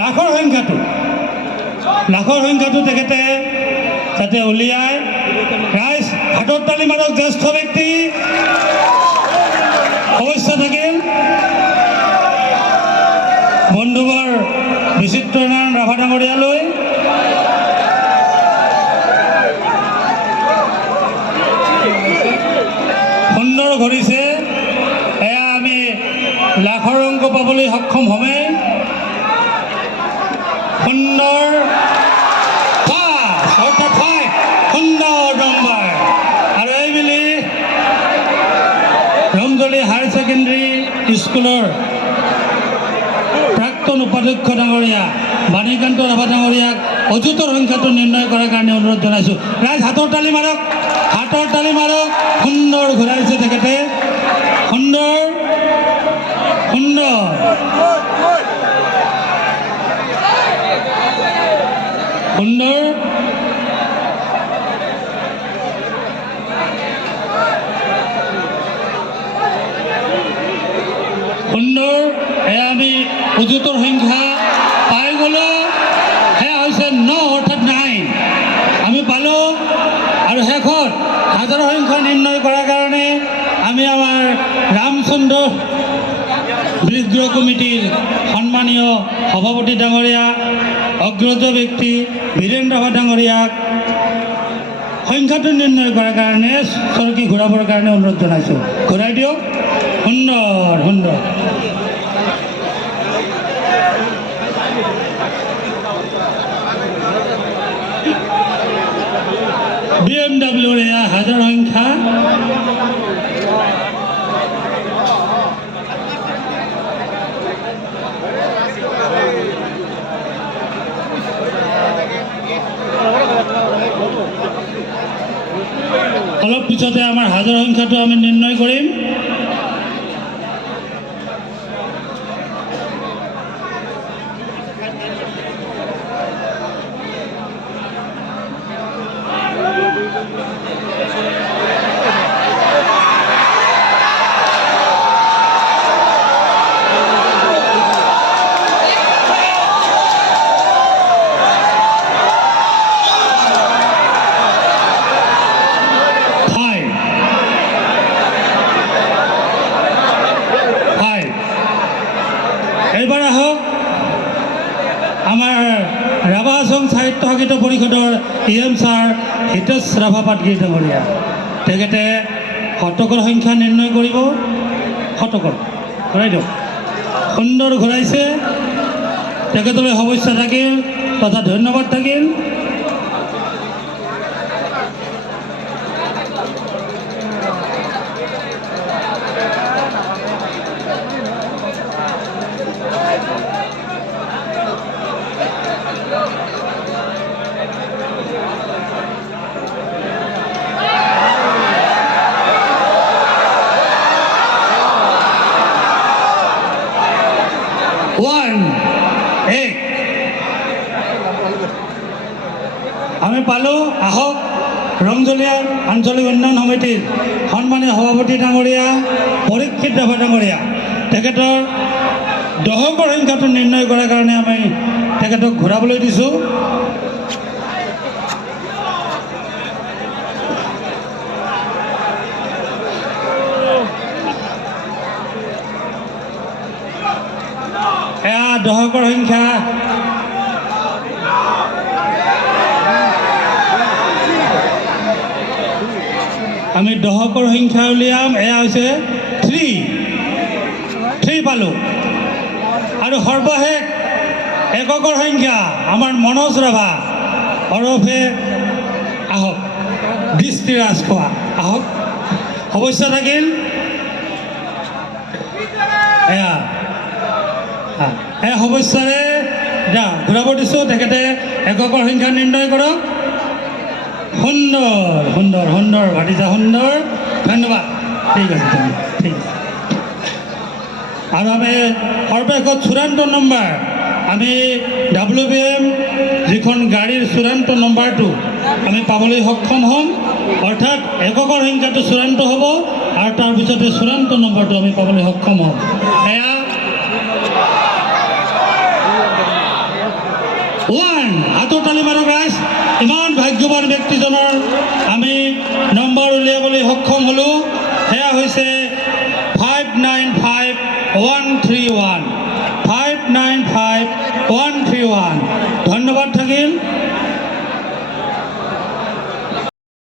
লাখৰ সংখ্যাটো তেখেতে যাতে উলিয়ায়। ৰাইজ হাতত তালি মাৰক। জ্যেষ্ঠ ব্যক্তি অৱশ্যে থাকিল বন্ধুবৰ বিচিত্ৰনাৰায়ণ ৰাভা ডাঙৰীয়ালৈ। সুন্দৰ ঘূৰিছে। এয়া আমি লাখৰ অংক পাবলৈ সক্ষম হ'মেই। সুন্দৰ সুন্দৰ নম্বৰ। আৰু এইবুলি ৰংজলী হায়াৰ ছেকেণ্ডেৰী স্কুলৰ প্ৰাক্তন উপাধ্যক্ষ ডাঙৰীয়া বাণীকান্ত ৰাভা ডাঙৰীয়াক অযুতৰ সংখ্যাটো নিৰ্ণয় কৰাৰ কাৰণে অনুৰোধ জনাইছোঁ। ৰাইজ হাতৰ তালি মাৰক। সুন্দৰ ঘূৰাইছে তেখেতে। সুন্দৰ এয়া আমি অযুতৰ সংখ্যা পাই গ'লোঁ। সেয়া হৈছে 9 অৰ্থাৎ 9 আমি পালোঁ। আৰু শেষত হাজাৰৰ সংখ্যা নিৰ্ণয় কৰাৰ কাৰণে আমি আমাৰ ৰামচন্দ্ৰ বিগ্ৰহ কমিটিৰ সন্মানীয় সভাপতি ডাঙৰীয়া অগ্ৰজ ব্যক্তি বীৰেন্দ্ৰ ৰাভা ডাঙৰীয়াক সংখ্যাটো নিৰ্ণয় কৰাৰ কাৰণে চৰকি ঘূৰাবৰ কাৰণে অনুৰোধ জনাইছোঁ। ঘূৰাই দিয়ক। সুন্দৰ BMWৰ এয়া হাজাৰ সংখ্যা। অলপ পিছতে আমাৰ হাজাৰ সংখ্যাটো আমি নিৰ্ণয় কৰিম। এইবাৰ আহক আমাৰ ৰাভা আসাম সাহিত্য সংগীত পৰিষদৰ EM ছাৰ হিতেশ ৰাভা পাটগিৰি ডাঙৰীয়া। তেখেতে শতকৰ সংখ্যা নিৰ্ণয় কৰিব। শতকৰ ঘূৰাই দিয়ক। সুন্দৰ ঘূৰাইছে। তেখেতলৈ শুভেচ্ছা থাকিল তথা ধন্যবাদ থাকিল। আমি পালোঁ। আহক ৰংজলীয়া আঞ্চলিক উন্নয়ন সমিতিৰ সন্মানীয় সভাপতি ডাঙৰীয়া পৰীক্ষিত ৰাভা ডাঙৰীয়া। তেখেতৰ দশকৰ সংখ্যাটো নিৰ্ণয় কৰাৰ কাৰণে আমি তেখেতক ঘূৰাবলৈ দিছোঁ। এয়া দশকৰ সংখ্যা। আমি দশকৰ সংখ্যা উলিয়াম। এয়া হৈছে 3 পালোঁ। আৰু সৰ্বশেষ এককৰ সংখ্যা আমাৰ মনোজ ৰাভা ওৰফে আহক দৃষ্টি ৰাজখোৱা। আহক শুভেচ্ছা থাকিল। এয়া শুভেচ্ছাৰে ঘূৰাব দিছোঁ। তেখেতে এককৰ সংখ্যা নিৰ্ণয় কৰক। সুন্দৰ ভাটিজা সুন্দৰ। ধন্যবাদ। ঠিক আছে। আৰু আমি সৰ্বশেষত চূড়ান্ত নম্বৰ আমি WBM যিখন গাড়ীৰ চূড়ান্ত নম্বৰটো আমি পাবলৈ সক্ষম হ'ম। অৰ্থাৎ এককৰ সংখ্যাটো চূড়ান্ত হ'ব আৰু তাৰপিছতে চূড়ান্ত নম্বৰটো আমি পাবলৈ সক্ষম হ'ম। এয়া তালি মাৰক ৰাইজ। ইমান ভাগ্যৱান ব্যক্তিজনৰ আমি নম্বৰ উলিয়াবলৈ সক্ষম হ'লোঁ। সেয়া হৈছে 595131 595131। ধন্যবাদ থাকিল।